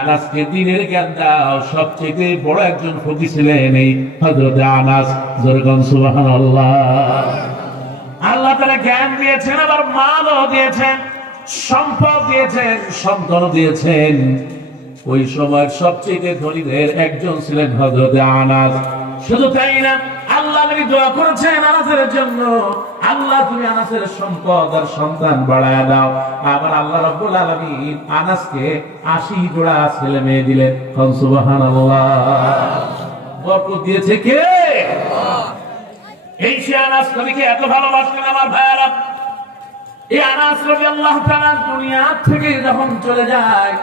আনাসকে দ্বীনের জ্ঞান দাও। সবচেয়ে বড় একজন ফকিহ ছিলেন এই হযরত আনাস। জোরগণ সুবহানাল্লাহ। আল্লাহ তাআলা জ্ঞান দিয়েছেন, আবার মালও দিয়েছেন, সম্পদ দিয়েছেন, সন্তান দিয়েছেন। ওই সময়ের সবচেয়ে ধনীদের একজন ছিলেন হযরত আনাস। শুধু তাই না, আল্লাহ নবী দোয়া করেছেন আনাসের জন্য, আল্লাহ তুমি আনাসের সম্পদ আর সন্তান বাড়ায় দাও। আবার আল্লাহ রাব্বুল আলামিন আনাসকে 80 জোড়া ছেলে মেয়ে দিলেন। সুবহানাল্লাহ। বরকত দিয়েছে কে? এই সে আনাস নবীকে এত ভালোবাসতেন আমার ভাইয়ারা। এই আনাস রাদিয়াল্লাহু তাআলা দুনিয়া থেকে যখন চলে যায়,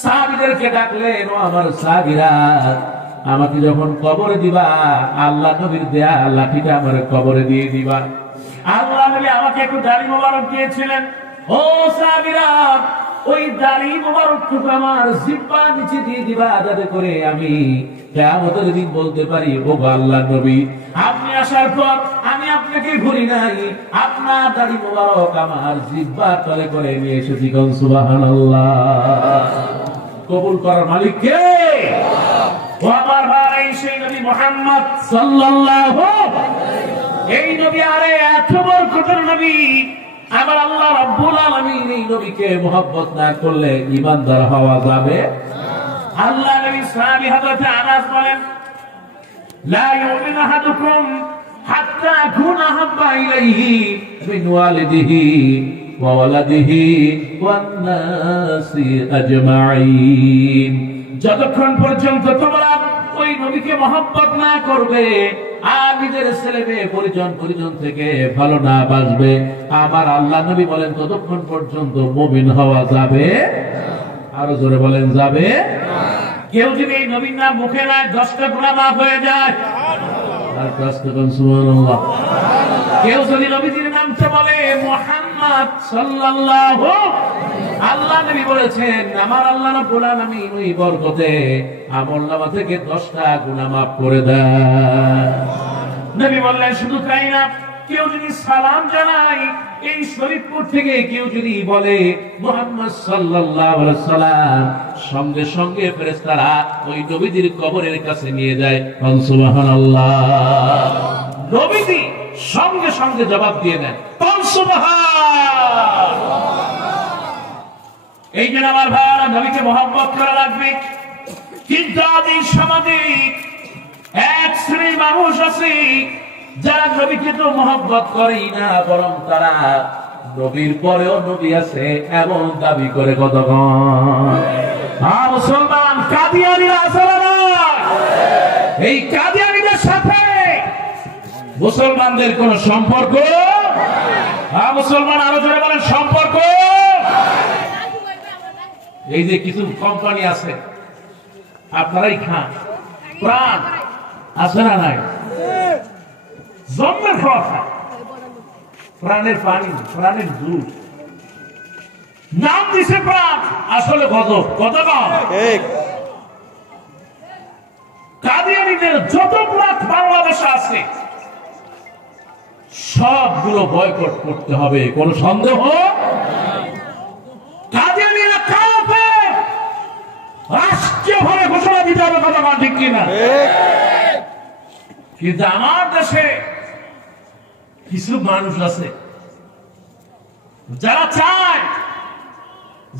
সাহাবীদেরকে ডাকলেন, ও আমার সাহাবীরা, আমাকে যখন কবরে দিবা, আল্লাহ নবীর দেয়া লাঠিটা আমার কবরে দিয়ে দিবা। আল্লাহ নবী আমাকে একটু দাড়ি মোবারক দিয়েছিলেন। ও সাহাবীরা, ওই দাড়ি মোবারকটুকু আমার জিহ্বার নিচে দিয়ে দিবা, যাতে করে আমি কিয়ামতের দিন বলতে পারি, ও আল্লাহ নবী, আপনি আসার পর আমি আপনাকে ভুলি নাই, আপনার দাড়ি মোবারক আমার জিহ্বার তলে করে নিয়ে এসেছি। সুবহানাল্লাহ। কবুল করার মালিক কে? ও আমার ভাই, সেই নবী মুহাম্মদ সাল্লাল্লাহু এই নবী, আরে এত বরকতের নবী। আবার আল্লাহ রাব্বুল আলামিন এই নবীকে মুহাব্বত না করলে ঈমানদার হওয়া যাবে? আল্লাহ নবী সাহাবী হযরত আনাস বলেন, লা ইউমিনু আহাদুকুম হাত্তা আকুনা হাব্বা ইলাইহি মিন ওয়ালিদিহি ওয়া ওয়ালাদিহি ওয়ান নাসি আজমাইন। যতক্ষণ পর্যন্ত তোমরা ওই নবীকে মহব্বত না করবে আর নিজের ছেলে মেয়ে পরিজন থেকে ভালো না বাসবে, আমার আল্লাহ নবী বলেন ততক্ষণ পর্যন্ত মুমিন হওয়া যাবে। আরো জোরে বলেন, যাবে। কেউ যদি এই নবীর নাম মুখে নেয় 10টা গুনাহ মাফ হয়ে যায়। আর সুবহানাল্লাহ। কেউ যদি নবীর নামটা বলে মুহাম্মদ সাল্লাল্লাহু, আল্লাহ নবী বলেছেন আমার আল্লাহ রাব্বুল আলামিন ওই বরকতে আমলনামা থেকে 10টা গুনাহ মাফ করে দেয়। নবী বললেন শুধু তাই না, কেউ যদি সালাম জানায় এই শরীফপুর থেকে, কেউ যদি বলে মুহাম্মদ সাল্লাল্লাহু আলাইহি সাল্লাম, সঙ্গে সঙ্গে ফেরেশতারা ওই নবীর কবরের কাছে নিয়ে যায়। সুবহানাল্লাহ। নবীজি সঙ্গে সঙ্গে জবাব দিয়ে দেন, সুবহান। এই জন্য আমার ভাইরা নবীকে মহব্বত করা লাগবে। কিন্তু আজ এই সমাজে এক শ্রেণীর মানুষ আছে যারা নবীকে তো মহব্বত করেই না, বরং তারা নবীর পরেও নবী আছে এমন দাবি করে। কতক্ষণ মুসলমান কাদিয়ানীরা আছে না? এই কাদিয়ানীদের সাথে মুসলমানদের কোন সম্পর্ক? মুসলমান আরো জোরে বলেন, সম্পর্ক। এই যে কিছু কোম্পানি আছে, আপনারাই খান, প্রাণ আছে না নাই? জন্মের খাওয়া খান, প্রাণের পানি, প্রাণের দুধ, নাম দিছে প্রাণ, আসলে কত কত কম। কাদিয়ানীদের যত প্রাণ বাংলাদেশে আছে সবগুলো বয়কট করতে হবে, কোন সন্দেহ? কাদিয়ানীরা কাফের, রাষ্ট্রীয়ভাবে ঘোষণা দিতে হবে। কথা বলা ঠিক কিনা? কিন্তু আমার দেশে কিছু মানুষ আছে যারা চায়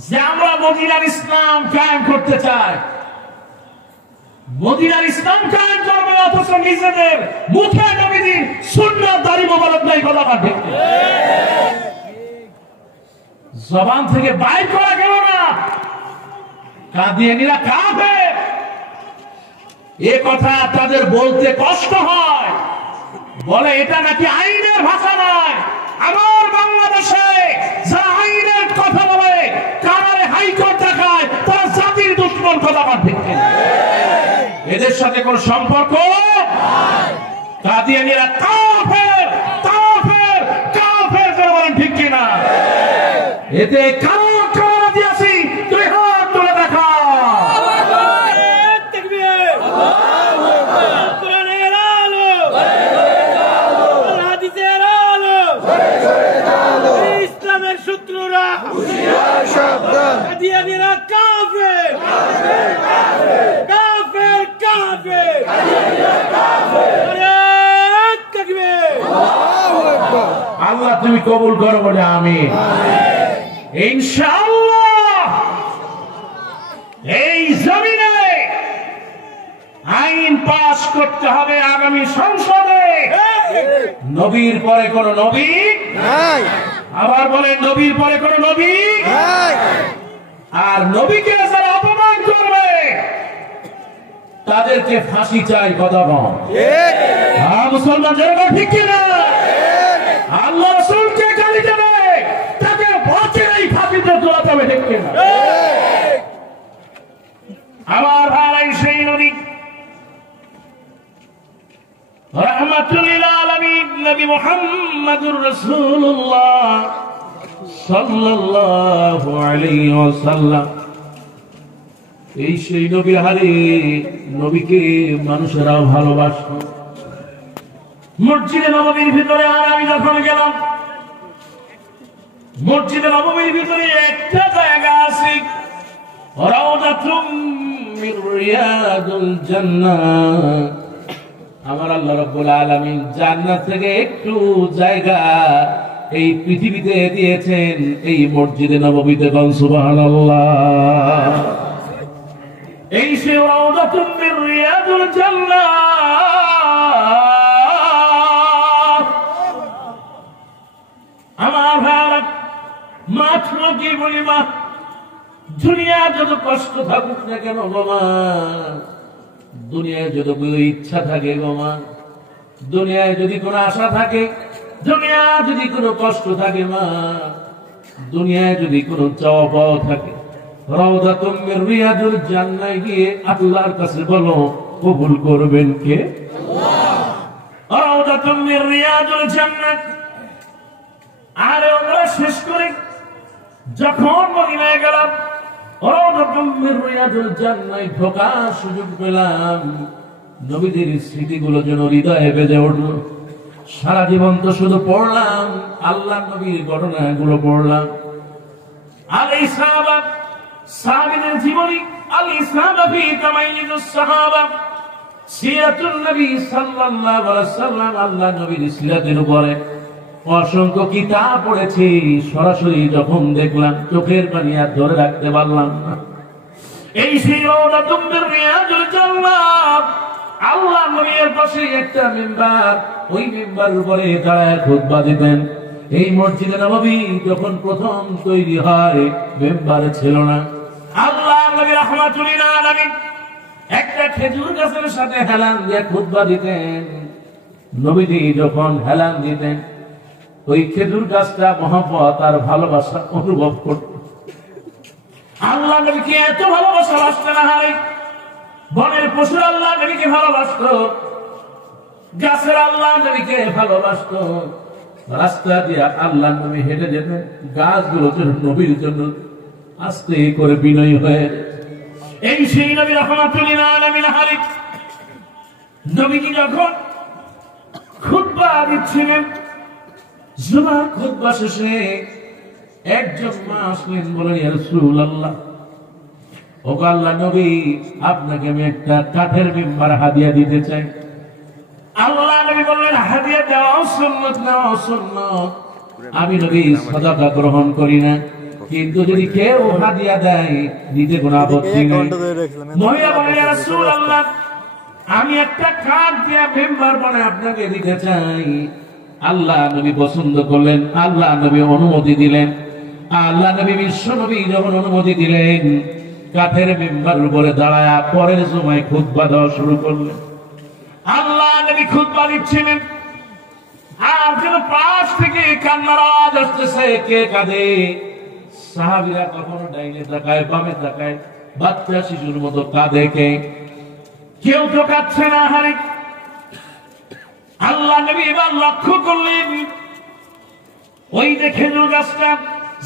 যে আমরা মদিনার ইসলাম কায়েম করতে চাই, মদিনার ইসলাম কায়েম করবে, অথচ নিজেদের মুখে নবীর সুন্নাত দাড়ি মোবারক নাই। কথা বলা ঠিক কিনা? জবান থেকে বাইর করা গেল না কাদিয়ানীরা কাফের, এ কথা তাদের বলতে কষ্ট হয়। বলে এটা নাকি আইনের ভাষা নয়। আমার বাংলাদেশে যারা আইনের কথা বলে, কারারে হাইকোর্ট দেখায়, তারা জাতির দুশ্মন। কথা বলা ঠিক কিনা? এদের সাথে কোন সম্পর্ক? কাদিয়ানীরা কাফের, কাফের, কাফের। যারা বলেন ঠিক কিনা? এতে কারা কারা দিয়েছি, তুই হাত তুলে দেখা। ইসলামের শত্রুরা কাদিয়ানীরা কাফের। আল্লাহ তুমি কবুল করো বলে আমিন। ইনশাআল্লাহ এই জমিনে আইন পাস করতে হবে আগামী সংসদে। নবীর পরে কোন নবী নাই, আবার বলেন নবীর পরে কোন নবী নাই। আর নবীকে যারা অপমান করবে তাদেরকে ফাঁসি চাই, কথা বল মুসলমান যারা ঠিক কিনা? আল্লাহ রাসূলকে গালি দেবে তাকে বচেই ফাঁসিতে ঝোলাতে হবে, ঠিক কিনা? আমার ভাই সেই নবী রাহমাতুল লিল আলামিন নবী মুহাম্মদুর রাসূলুল্লাহ সাল্লাল্লাহু আলাইহি ওয়াসাল্লাম, এই সেই নবী হারে নবীকে মানুষেরা ভালোবাসত। মসজিদে নববীর ভিতরে আর আমি যখন গেলাম, মসজিদে নববীর ভিতরে একটা জায়গা আছে, রাউদাতুম মির রিয়াদুল জান্নাহ। আমার আল্লাহ রাব্বুল আলামিন জান্নাত থেকে একটু জায়গা এই পৃথিবীতে দিয়েছেন, এই মসজিদে নববীতে। সুবহানাল্লাহ। এই সে রাউদাতুম মির রিয়াদুল জান্নাহ। আমার ভারত মাত্র কি বলি মা, দুনিয়া যত কষ্ট থাকুক না কেন গো মা, দুনিয়ায় যদি কোনো ইচ্ছা থাকে গো মা, দুনিয়ায় যদি কোনো আশা থাকে, দুনিয়া যদি কোনো কষ্ট থাকে মা, দুনিয়ায় যদি কোনো চাওয়া পাওয়া থাকে, রাউদাতুম মির রিয়াদুল জান্নাহ গিয়ে আল্লাহর কাছে বলো, কবুল করবেন কে? আল্লাহ। রাউদাতুম মির রিয়াদুল জান্নাহ। আর আমরা শেষ করে যখন মদিনায় গেলাম, রাউদাতুম মির রিয়াদুল জান্নাহ ঢোকার সুযোগ পেলাম, নবীদের স্মৃতিগুলো যেন হৃদয়ে বেজে উঠল। সারা জীবন তো শুধু পড়লাম আল্লাহ নবীর ঘটনাগুলো পড়লাম। আল ইসহাবা সাহাবীদের জীবনী, আল ইসহাবা ফি তামাইয়ুস সাহাবা, সিরাতুন নবী সাল্লাল্লাহু আলাইহি ওয়াসাল্লাম, আল্লাহ নবীর সিরাতের উপরে অসংখ্য কিতাব পড়েছি। সরাসরি যখন দেখলাম চোখের পানি আর ধরে রাখতে পারলাম না। এই সেই রাউদাতুম মির রিয়াদুল জান্নাহ, আল্লাহ নবীর পাশে একটা মিম্বার, ওই মিম্বারের উপরে দাঁড়ায় খুতবা দিতেন। এই মসজিদে নববী যখন প্রথম তৈরি হয় মিম্বার ছিল না। আল্লাহ নবী রাহমাতুল লিল আলামিন একটা খেজুর গাছের সাথে হেলান দিয়ে খুতবা দিতেন। নবীজি যখন হেলান দিতেন, ওই খেজুর গাছটা মহব্বত আর ভালোবাসা অনুভব করত। আল্লাহ নবীকে এত ভালোবাসা বাসতেন, হারে বনের পশুর আল্লাহ নবীকে ভালোবাসত, গাছের আল্লাহ নবীকে ভালোবাসত। রাস্তা দিয়ে আল্লাহ নবী হেঁটে যেতেন, গাছগুলো যেন নবীর জন্য আস্তে করে বিনয়ী হয়ে। এই সেই নবী রাহমাতুল লিল আলামিন, হারে নবীজি যখন খুতবা দিচ্ছিলেন, জুমার খুতবা শেষে একজন মা আসলেন, বলেন ইয়া রাসূলুল্লাহ, ও আল্লাহ নবী, আপনাকে আমি একটা কাঠের মিম্বার হাদিয়া দিতে চাই। আল্লাহ নবী বললেন, হাদিয়া দেওয়া সুন্নাত, নেওয়া সুন্নাত। আমি নবী সাদাকা গ্রহণ করি না, কিন্তু যদি কেউ হাদিয়া দেয় নিতে কোনো আপত্তি নেই। মহিলা বলেন, ইয়া রাসূলুল্লাহ, আমি একটা কাঠ দিয়া মিম্বার বানায় আপনাকে দিতে চাই। আল্লাহ নবী পছন্দ করলেন, আল্লাহ নবী অনুমতি দিলেন। আল্লাহ নবী বিশ্ব নবী যখন অনুমতি দিলেন, কাঠের মিম্বারের উপরে দাঁড়ায় পরের সময় খুতবা দেওয়া শুরু করলেন। আল্লাহ নবী খুতবা দিচ্ছিলেন, আর যেন পাশ থেকে কান্নার আওয়াজ আসতেছে। কে কাঁদে? সাহাবীরা কখনো ডাইনে তাকায়, বামে তাকায়, বাচ্চা শিশুর মতো কাঁদে। কেউ তো কাঁদছে না। হারে আল্লাহ নবী এবার লক্ষ্য করলেন, ওই যে খেজুর গাছটা,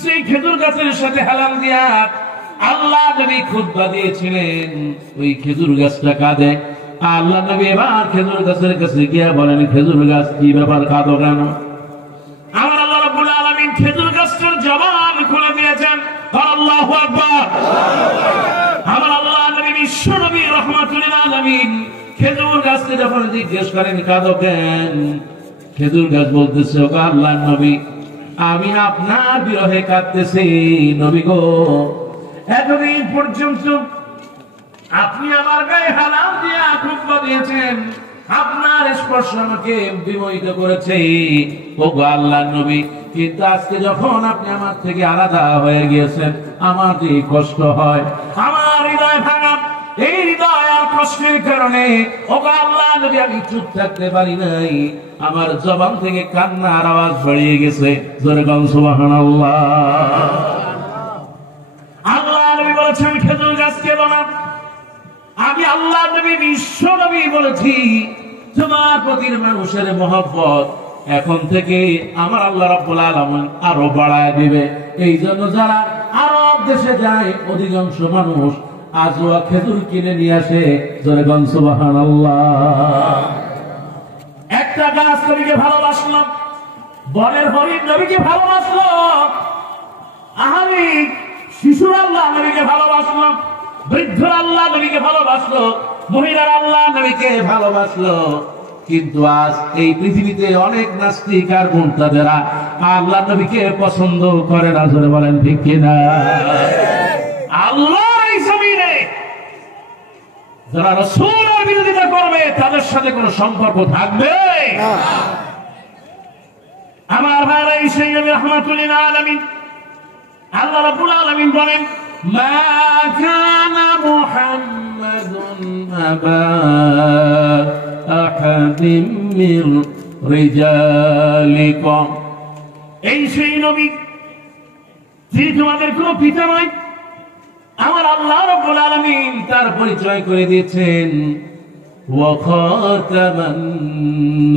সেই খেজুর গাছের সাথে হেলান দিয়া আল্লাহ নবী খুতবা দিয়েছিলেন, ওই খেজুর গাছটা কাঁদে। আল্লাহ নবী এবার খেজুর গাছের কাছে গিয়া বলেন, খেজুর গাছ কি ব্যাপার, কাঁদো কেন? আমার আল্লাহ রাব্বুল আলামিন খেজুর গাছটার জবান খুলে দিয়েছেন। আল্লাহু আকবার। আমার আল্লাহ নবী বিশ্ব নবী রাহমাতুল লিল আলামিন খেজুর গাছকে যখন জিজ্ঞেস করেন কাঁদো কেন, খেজুর গাছ বলতেছে ও আল্লাহর নবী আমি আপনার বিরহে কাঁদতেছি। নবী গো এতদিন পর্যন্ত আপনি আমার গায়ে হালাল দিয়ে খুতবা দিয়েছেন, আপনার স্পর্শ আমাকে বিমোহিত করেছে ও আল্লাহর নবী, কিন্তু আজকে যখন আপনি আমার থেকে আলাদা হয়ে গিয়েছেন আমার যে কষ্ট হয়, আমার হৃদয় ভাঙা, এই হৃদয় আর কষ্টের কারণে ও আল্লাহর নবী আমি চুপ থাকতে পারি নাই, আমার জবান থেকে কান্নার আওয়াজ বেরিয়ে গেছে। জোরে বলুন সুবহানাল্লাহ। আল্লাহ নবী বলেছেন খেজুর গাছ কেঁদো না, আমি আল্লাহ নবী বিশ্ব নবী বলেছি তোমার প্রতি মানুষের মহব্বত এখন থেকে আমার আল্লাহ রাব্বুল আলামিন আরো বাড়ায় দিবে। এই জন্য যারা আরব দেশে যায় অধিকাংশ মানুষ আজওয়া খেজুর কিনে নিয়ে আসে। জোরে বলুন সুবহানাল্লাহ। একটা গাছ নবীকে ভালোবাসলো, বনের হরিণ নবীকে ভালোবাসলো, আহারি শিশুর আল্লাহ নবীকে ভালোবাসলো, বৃদ্ধর আল্লাহ নবীকে ভালোবাসলো, মহিলার আল্লাহ নবীকে ভালোবাসলো। কিন্তু আজ এই পৃথিবীতে অনেক নাস্তিক আর মুনতাজিরা আল্লাহ নবীকে পছন্দ করে না। জোরে বলেন ঠিক কিনা? আল্লাহর এই জমিনে যারা রাসূলের বিরোধিতা করবে তাদের সাথে কোনো সম্পর্ক থাকবে না। আমার ভাইরা এই সেই নবী রাহমাতুল লিল আলামিন, আল্লাহ রাব্বুল আলামিন বলেন মা কানা মুহাম্মাদুন আবা আহাদিম মির রিজালিকুম, এই সেই নবী যিনি তোমাদের কোনো পিতা নয়। আমার আল্লাহ রাব্বুল আলামিন তার পরিচয় করে দিয়েছেন ওয়া খাতামান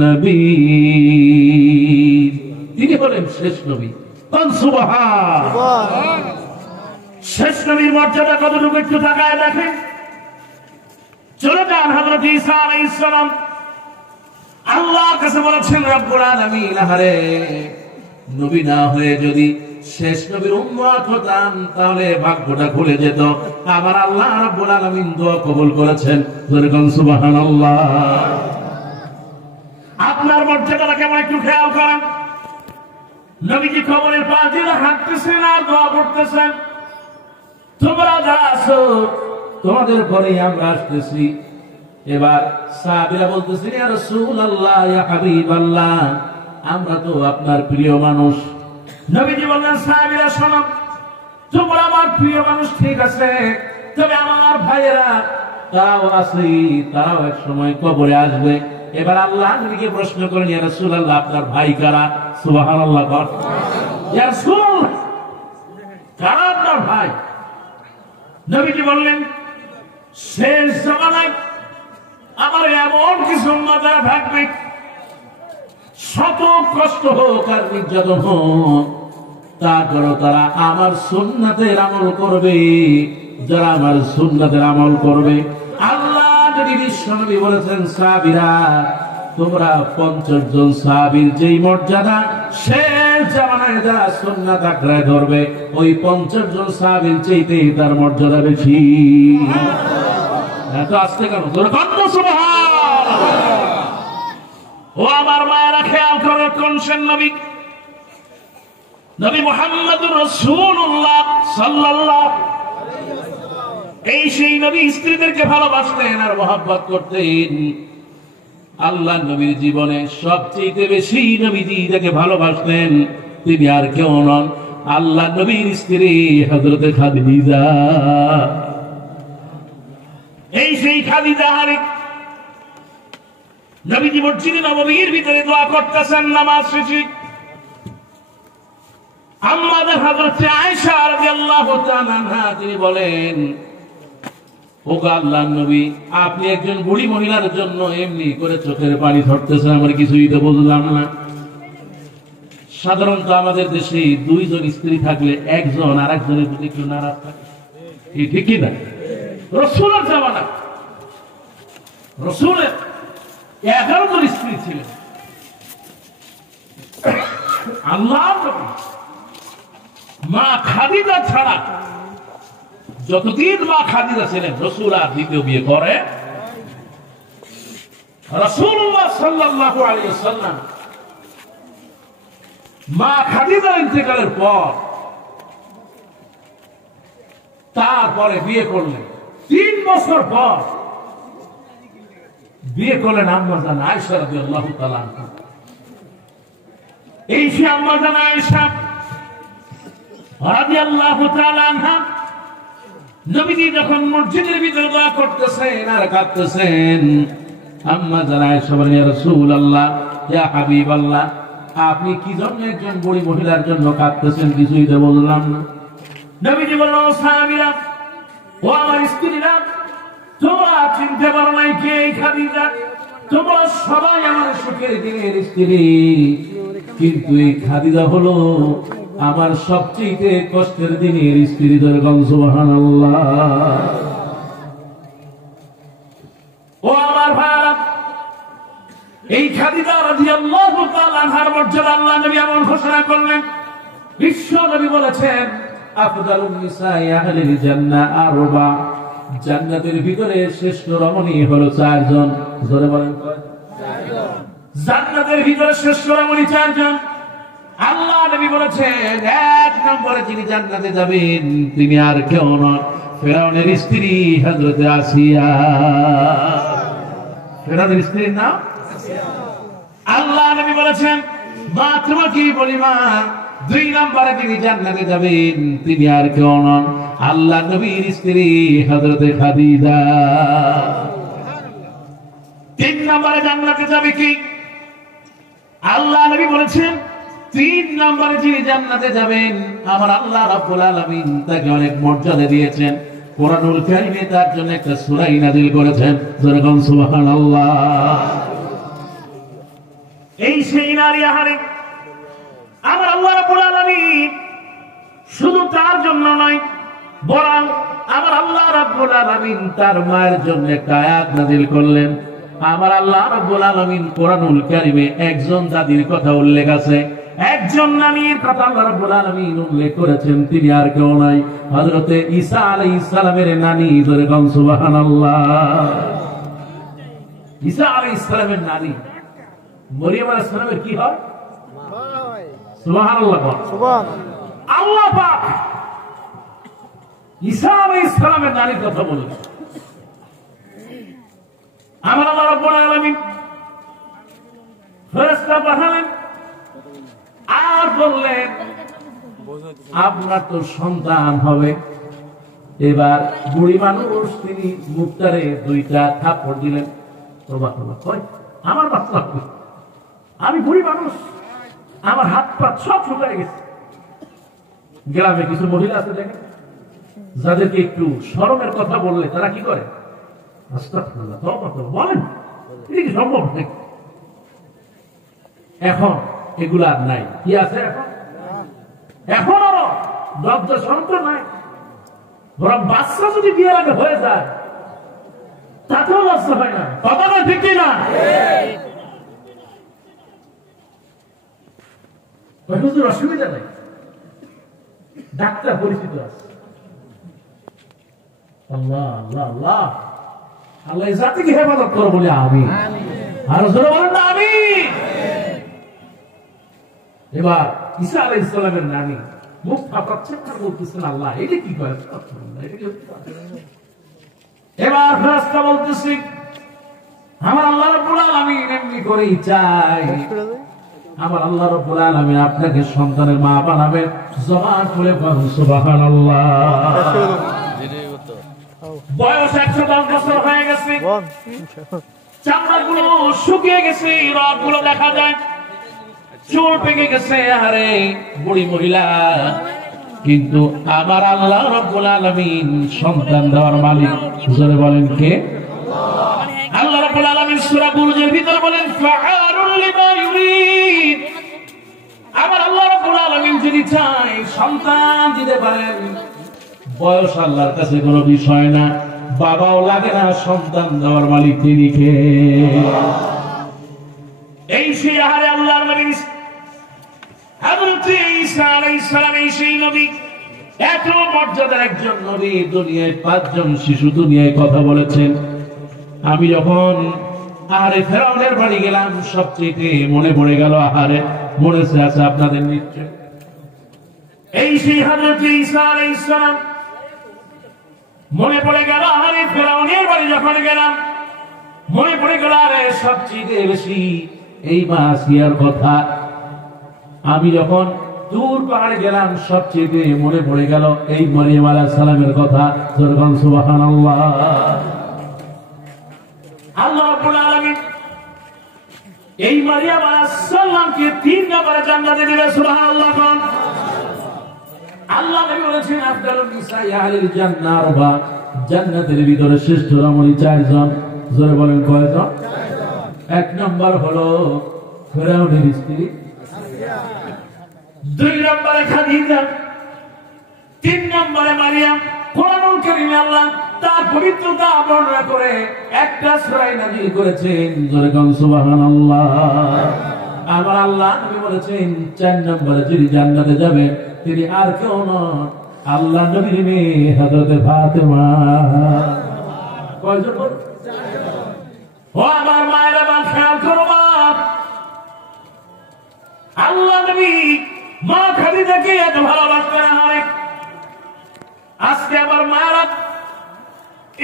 নবিয়্যিন, তিনি হলেন শেষ নবী। সুবহান। শেষ নবীর মর্যাদা কতটুকু একটু তাকায় দেখেন। চলে যান হযরত ঈসা আলাইহিস সালাম, আল্লাহর কাছে বলেছেন রব্বুল আলামিন আহারে নবী না হয়ে যদি শেষ নবীর উম্মত হতাম তাহলে ভাগ্যটা খুলে যেত। আমার আল্লাহ রাব্বুল আলামিন দোয়া কবুল করেছেন। জোরে বলুন সুবহানাল্লাহ। আপনার মর্যাদাটা কেমন একটু খেয়াল করেন। নবীজি কবরের পাশ দিয়ে হাঁটতেছেন আর দোয়া করতেছেন, তোমরা যারা আছো তোমাদের পরে আমরা আসতেছি। এবার সাহাবীরা বলতেছেন ইয়া রাসূলুল্লাহ ইয়া হাবিবাল্লাহ আমরা তো আপনার প্রিয় মানুষ। নবীজি বললেন সাহাবীরা শোনো, তোমরা আমার প্রিয় মানুষ ঠিক আছে, তবে আমার ভাইয়েরা তারাও আছে, তারাও এক সময় কবরে আসবে। এবার আল্লাহ নবীকে প্রশ্ন করেন ইয়া রাসূলুল্লাহ আপনার ভাই কারা? সুবহানাল্লাহ। ইয়া রাসূলুল্লাহ কারা আপনার ভাই? নবীজি বললেন শেষ জামানায় আমার এমন কিছু উম্মতেরা থাকবে শত কষ্ট হোক আর নির্যাতন হোক তারপরও তারা আমার সুন্নাতের আমল করবে। যারা আমার সুন্নাতের আমল করবে, আল্লাহ নবী বিশ্বনবী বলেছেন সাহাবীরা তোমরা 50 জন সাহাবীর যেই মর্যাদা শেষ জামানায় যারা সুন্নাত আঁকড়ে ধরবে ওই 50 জন সাহাবীর চাইতে তার মর্যাদা বেশি। এত আস্তে কেন? জোরে বলো সুবহানাল্লাহ। ও আমার মায়েরা খেয়াল করে কোন সে নবী? নবী মুহাম্মদুর রাসূলুল্লাহ সাল্লাল্লাহু আলাইহি ওয়াসাল্লাম। এই সেই নবী স্ত্রীদেরকে ভালোবাসতেন আর মহব্বত করতেন। আল্লাহ নবীর জীবনে সবচেয়ে বেশি নবীজি যাকে ভালোবাসতেন তিনি আর কেউ নন, আল্লাহ নবীর স্ত্রী হযরত খাদিজা। এই সেই খাদিজা হারিক নবীজি মসজিদে নববীর ভিতরে দোয়া করতেছেন নামাজ শেষে। আমাদের হযরত আয়েশা রাদিয়াল্লাহু তাআলা আনহা তিনি বলেন ও আল্লাহর নবী আপনি একজন বুড়ি মহিলার জন্য এমনি করে চোখের পানি ধরতেছেন, আমার কিছুই তো বুঝলাম না। সাধারণত আমাদের দেশে 2 জন স্ত্রী থাকলে একজন আর একজনের প্রতি একটু নারাজ থাকে, ঠিক কি না? রাসূলের জামানা রাসূলের 11 জন স্ত্রী ছিলেন। আল্লাহর নবী মা খাদিজা ছাড়া যতদিন মা খাদিজা ছিলেন রাসূল আর দ্বিতীয় বিয়ে করে রাসূলুল্লাহ সাল্লাল্লাহু আলাইহি ওয়াসাল্লাম মা খাদিজার ইন্তেকালের পর তারপরে বিয়ে করলেন। 3 বছর পর বিয়ে করলেন আম্মা জান আয়েশা রাদিয়াল্লাহু তাআলা আনহা। এই সে আম্মা জান আয়েশা রাদিয়াল্লাহু তাআলা আনহা নবীজি যখন মসজিদের ভিতরে দোয়া করতেছেন আর কাঁদতেছেন, আম্মা জান আয়েশা বলেন, ইয়া রাসূলুল্লাহ, ইয়া হাবিবাল্লাহ, আপনি কি জন্য একজন বুড়ি মহিলার জন্য কাঁদতেছেন? কিছুই তো বললাম না। নবীজি বললেন, ও সাহাবীরা, ও আমার স্ত্রীরা, তোমরা চিনতে পারো নাই কে এই খাদিজা? তোমরা সবাই আমার সুখের দিনের স্ত্রী, কিন্তু এই খাদিজা হলো আমার সবচেয়ে কষ্টের দিনের স্ত্রী। দরকার সুবহানাল্লাহ। ও আমার ভাইরা, এই খাদিজা রাদিয়াল্লাহু তাআলা আনহার মর্যাদা আল্লাহ নবী এমন ঘোষণা করলেন, বিশ্ব নবী বলেছেন, আফদালুন নিসাই আহলিল জান্নাহ আরবা, জান্নাতের ভিতরে শ্রেষ্ঠ রমণী হলো 4 জন। জোরে বলেন, 4 জন। জান্নাতের ভিতরে শ্রেষ্ঠ রমণী 4 জন। আল্লাহ নবী বলেছেন, 1 নম্বরে যিনি জান্নাতে যাবেন তিনি আর কেউ নন, ফেরাউনের স্ত্রী হযরত আসিয়া। ফেরাউনের স্ত্রীর নাম আসিয়া। আল্লাহ নবী বলেছেন, মা তোমাকে বলি মা, 2 নম্বরে যিনি জান্নাতে যাবেন তিনি আর কেউ নন, আল্লাহ নবীর স্ত্রী হযরত খাদিজা। 3 নম্বরে জান্নাতে যাবে কি? আল্লাহ নবী বলেছেন, 3 নম্বরে যিনি জান্নাতে যাবেন আমার আল্লাহ রাব্বুল আলামিন তাকে অনেক মর্যাদা দিয়েছেন। কোরআনুল কারীমে তার জন্য একটা সূরা নাযিল করেছেন। যেরকম সুবহানাল্লাহ। এই সেই নারী আহারে আমার আল্লাহ রাব্বুল আলামিন শুধু তার জন্য নয়, বরং আমার আল্লাহ রাব্বুল আলামিন তার মায়ের জন্য একটা আয়াত নাযিল করলেন। আমার আল্লাহ রাব্বুল আলামিন কোরআনুল কারীমে একজন দাদির কথা উল্লেখ আছে, একজন নারীর কথা আল্লাহ রাব্বুল আলামিন উল্লেখ করেছেন, তিনি আর কেউ নাই, হযরত ঈসা আলাইহিস সালামের নানী। যেরকম সুবহানাল্লাহ। ঈসা আলাইহিস সালামের নানী মরিয়ম আলাইহিস সালামের কি হয়? সুবহানাল্লাহ। সুবহানাল্লাহ। আল্লাহ পাক ঈসা আলাইহিস সালামের নারীর কথা বলেন। আমার আল্লাহ রাব্বুল আলামিন ফেরেশতা পাঠালেন আর বললেন, আপনার তো সন্তান হবে। এবার বুড়ি মানুষ, তিনি মুখটারে 2টা থাপ্পড় দিলেন। তোবা তোবা, কই আমার বাচ্চা, আমি বুড়ি মানুষ, আমার হাত পা সব শুকিয়ে গেছে। গ্রামে কিছু মহিলা আছে দেখেন, যাদেরকে একটু শরমের কথা বললে তারা কি করে? আস্তাগফিরুল্লাহ, তওবা করো, বলেন। এটা কি সম্ভব নাকি? এখন এগুলা আর নাই। কি আছে এখন? এখন আরো লজ্জা সন্ত্র নাই। বরং বাচ্চা যদি বিয়ের আগে হয়ে যায় তাতেও লজ্জা হয় না। কথা না, ঠিক না? অসুবিধা নেই, ডাক্তার পরিচিত আছে। আল্লাহ আল্লাহ আল্লাহ আল্লাহ জাতিকে হেফাজত করো বলে আমি আর জোরে বলেন না আমি। এবার ঈসা আলাইহিস সালামের নানী মুখ ফাটাচ্ছেন আর বলতেছেন, আল্লাহ এটা কি করে? এবার ফেরেশতা বলতেছে, আমার আল্লাহ রাব্বুল আলামিন এমনি করেই চাই, আমার আল্লাহ রাব্বুল আলামিন আপনাকে সন্তানের মা বানাবেন। জবান খুলে বলুন সুবহানাল্লাহ। বয়স 110 বছর হয়ে গেছে, চামড়াগুলো শুকিয়ে গেছে, রগগুলো দেখা যায়, চুল পেকে গেছে। আরে বুড়ি মহিলা, কিন্তু আমার আল্লাহ রাব্বুল আলামিন সন্তান দেওয়ার মালিক। জোরে বলেন কে? আল্লাহ রাব্বুল আলামিন সূরা বুরুজের ভিতরে বলেন, ফাআলুল লিমা ইউরিদ। আমার আল্লাহ রাব্বুল আলামিন যদি চায় সন্তান দিতে পারেন। বয়স আল্লাহর কাছে কোনো বিষয় না, বাবাও লাগে না, সন্তান দেওয়ার মালিক তিনি কে? এই সেই আহারে আল্লাহর নবী হযরত ঈসা আলাইহিস সালাম, এই সেই নবী, এত মর্যাদার একজন নবী। দুনিয়ায় 5 জন শিশু দুনিয়ায় কথা বলেছেন। আমি যখন আরে ফেরাউনের বাড়ি গেলাম, সবচেয়ে মনে পড়ে গেল, আরে মনেছে আছে আপনাদের নিশ্চয় এই সেই হযরত ঈসা আলাইহিস সালাম মনে পড়ে গেল। আরে ফেরাউনের বাড়ি যখন গেলাম মনে পড়ে গেল, আরে সবচেয়ে বেশি এই মাসিয়ার কথা। আমি যখন দূর পাহাড়ে গেলাম সবচেয়ে মনে পড়ে গেল এই মরিয়ম আলাইহিস সালামের কথা। সুবহানাল্লাহ। আল্লাহ রাব্বুল আলামিন এই মরিয়ম আলাইহিস সালামকে 3 নম্বরে জান্নাতে দিবে। সুবহানাল্লাহ। আল্লাহ নবী বলেছেন আফদালুন নিসাই আহলিল জান্নাহ বা জান্নাতের ভিতরে শ্রেষ্ঠ রমণী 4 জন। জোরে বলেন কয়জন? 1 নম্বর হলো ফেরাউনের স্ত্রী, 2 নম্বরে খাদিজা, 3 নম্বরে মারিয়াম। কোরআনুল কারীমে আল্লাহ তার পবিত্রতা বর্ণনা করে একটা সূরা নাযিল করেছেন। জোরে বলেন সুবহানাল্লাহ। আমার আল্লাহ নবী বলেছেন 4 নম্বরে যিনি জান্নাতে যাবেন তিনি আর কেউ নন, আল্লাহ নবীর মেয়ে হযরত ফাতেমা। কয়জন? 4 জন। ও আমার মায়েরা, আমার খেয়াল করো বাপ, আল্লাহ নবী মা খাদিজাকে এত ভালোবাসতেন। আরে আজকে আমার মায়েরা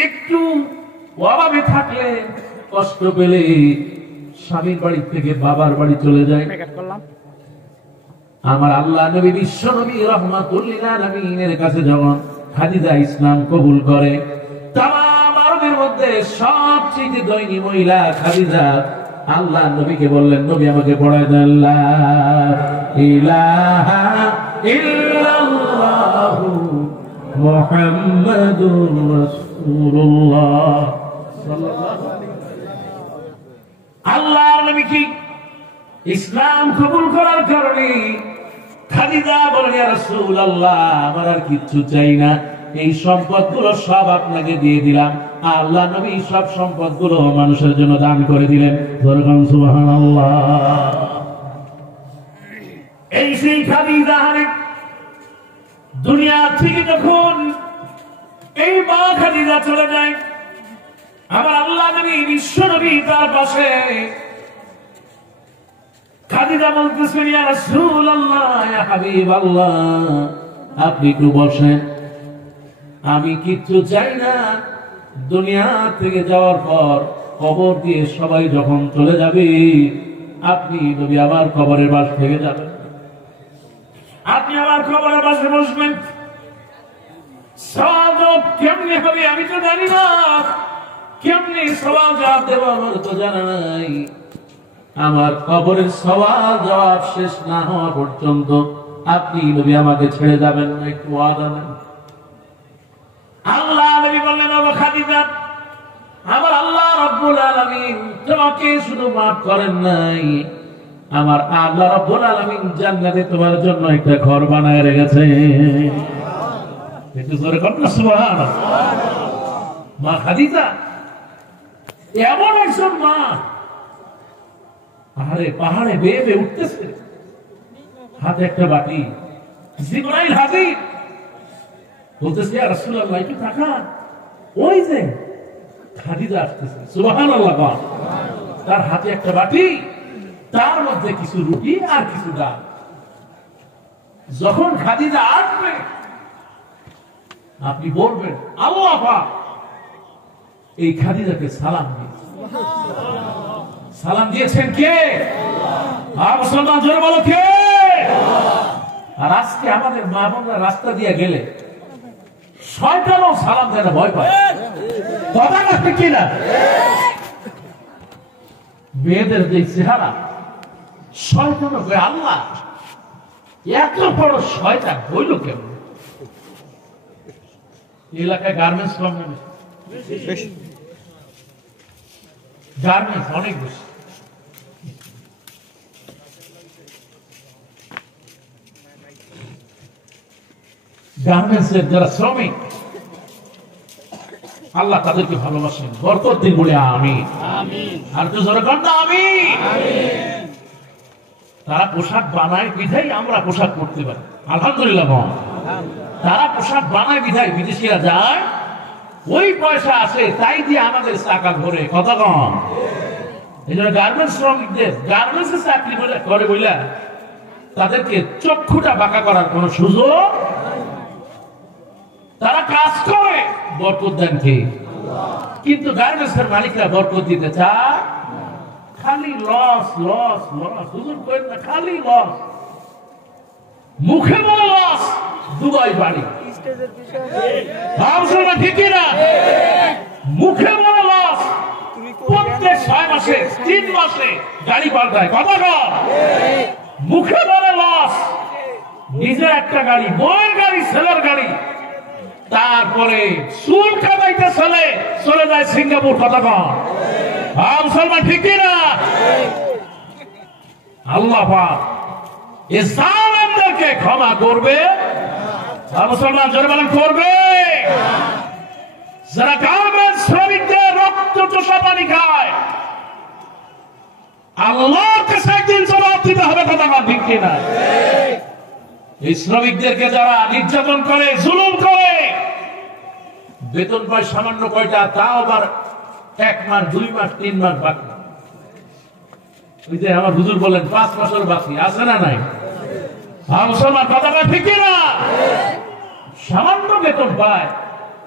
একটু অভাবে থাকলে, কষ্ট পেলে স্বামীর বাড়ি থেকে বাবার বাড়ি চলে যায়। আমার আল্লাহ নবী বিশ্ব নবী রাহমাতুল লিল আলামিনের কাছে যখন খাদিজা ইসলাম কবুল করে, তামাম আরবের মধ্যে সবচেয়ে দৈনী মহিলা খাদিজা আল্লাহ নবীকে বললেন, নবী আমাকে পড়ায় দেন লা ইলাহা ইল্লাল্লাহু মুহাম্মাদুর রাসূলুল্লাহ সাল্লাল্লাহু আলাইহি ওয়াসাল্লাম। আল্লাহর নবী কি ইসলাম কবুল করার কারণে খাদিজা বলেন, ইয়া রাসূলুল্লাহ আমার আর কিচ্ছু চাই না, এই সম্পদগুলো সব আপনাকে দিয়ে দিলাম। আল্লাহ নবী সব সম্পদগুলো মানুষের জন্য দান করে দিলেন। সুবহানাল্লাহ। এই সেই খাদিজা দুনিয়া থেকে যখন এই মা খাদিজা চলে যায়, আমার আল্লাহ নবী বিশ্ব নবী তার পাশে। খাদিজা বলতেছেন, ইয়া রাসূলুল্লাহ, ইয়া হাবিবাল্লাহ, আপনি একটু বসেন, আমি কিচ্ছু চাই না। দুনিয়া থেকে যাওয়ার পর কবর দিয়ে সবাই যখন চলে যাবে, আপনি নবী আমার কবরের পাশ থেকে যাবেন, আপনি আমার কবরের পাশে বসবেন। সওয়াব কেমনে হবে আমি তো জানি না, কেমনে সওয়াব জবাব দেব আমার তো জানা নাই। আমার কবরের সওয়াল জবাব শেষ না হওয়া পর্যন্ত আপনি নবী আমাকে ছেড়ে যাবেন না, একটু ওয়াদা নেন। আল্লাহ নবী বললেন, ও খাদিজা, আমার আল্লাহ রাব্বুল আলামিন তোমাকে শুধু মাফ করেন নাই, আমার আল্লাহ রাব্বুল আলামিন জান্নাতে তোমার জন্য একটা ঘর বানায় রেখেছে। একটু জোরে বলুন সুবহানাল্লাহ। মা খাদিজা এমন একজন মা, আরে পাহাড়ে বেয়ে বেয়ে উঠতেছে, হাতে একটা বাটি, জিবরাইল হাজির, বলতেছে, ইয়া রাসূলুল্লাহ একটু তাকান, ওই যে খাদিজা আসতেছে। সুবহানাল্লাহ। তার হাতে একটা বাটি, তার মধ্যে কিছু রুটি আর কিছু ডাল। যখন খাদিজা আসবে আপনি বলবেন, আল্লাহ পাক এই খাদিজাকে সালাম দিয়েছে। সালাম দিয়েছেন কে? আল্লাহ। মুসলমান জোরে বলো কে? আর আজকে আমাদের মা বোনরা রাস্তা দিয়ে গেলে শয়তানও সালাম দেয় না, ভয় পায়। কথা বলতে কি না? মেয়েদের যে চেহারা, শয়তানও কয় আল্লাহ এত বড় শয়তান হইল কেমন? এলাকায় গার্মেন্টস কোম্পানি, গার্মেন্টস অনেক বেশি। গার্মেন্টসের যারা শ্রমিক, আল্লাহ তাদেরকে ভালোবাসেন, বরকত দিন বলে আমিন। আর তো জোরে কর না আমিন। তারা পোশাক বানায় বিধাই আমরা পোশাক পরতে পারি, আলহামদুলিল্লাহ। তারা পোশাক বানায় বিধাই বিদেশিরা যায়, ওই পয়সা আসে তাই দিয়ে আমাদের টাকা ঘরে। কথা কম। এই জন্য গার্মেন্টস শ্রমিকদের গার্মেন্টসে চাকরি করে বইলা তাদেরকে চক্ষুটা বাঁকা করার কোন সুযোগ, তারা কাজ করে বরকত দেন কে? কিন্তু গার্মেন্টসের মালিকরা বরকত দিতে চায়, খালি লস লস লস। হুজুর করেন না, খালি লস, মুখে বলে লস, দুবাই বাড়ি। ঠিকই না? মুখে বলে লস, প্রত্যেক 6 মাসে 3 মাসে গাড়ি পাল্টায়। কথা কর, মুখে বলে লস, নিজের একটা গাড়ি, বউয়ের গাড়ি, ছেলের গাড়ি, তারপরে চুল কাটাইতে চলে যায় সিঙ্গাপুর। কথা কর, মুসলমান ঠিকই না? আল্লাহ পাক এই জালেমদেরকে ক্ষমা করবে? মুসলমান জোরে বলেন করবে? যারা গার্মেন্টস শ্রমিকদের রক্ত চোষা পানি খায়, আল্লাহর কাছে একদিন জবাব দিতে হবে। কথা কর, ঠিক কিনা? এই শ্রমিকদেরকে যারা নির্যাতন করে, জুলুম করে, বেতন পায় সামান্য কয়টা, তাও আবার 1 মাস 2 মাস 3 মাস বাকি। ওই যে আমার হুজুর বলেন 5 মাসের বাকি আছে না নাই? মুসলমান কথাটা ঠিক না? সামান্য বেতন পায়,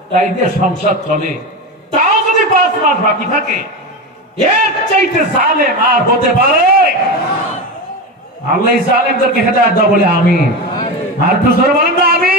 তাই দিয়ে সংসার চলে, তাও যদি 5 মাস বাকি থাকে, এর চাইতে জালেম আর হতে পারে? আল্লাহ জালেমদেরকে হেদায়েত দাও বলে আমিন। আর একটু জোরে বলেন না আমিন।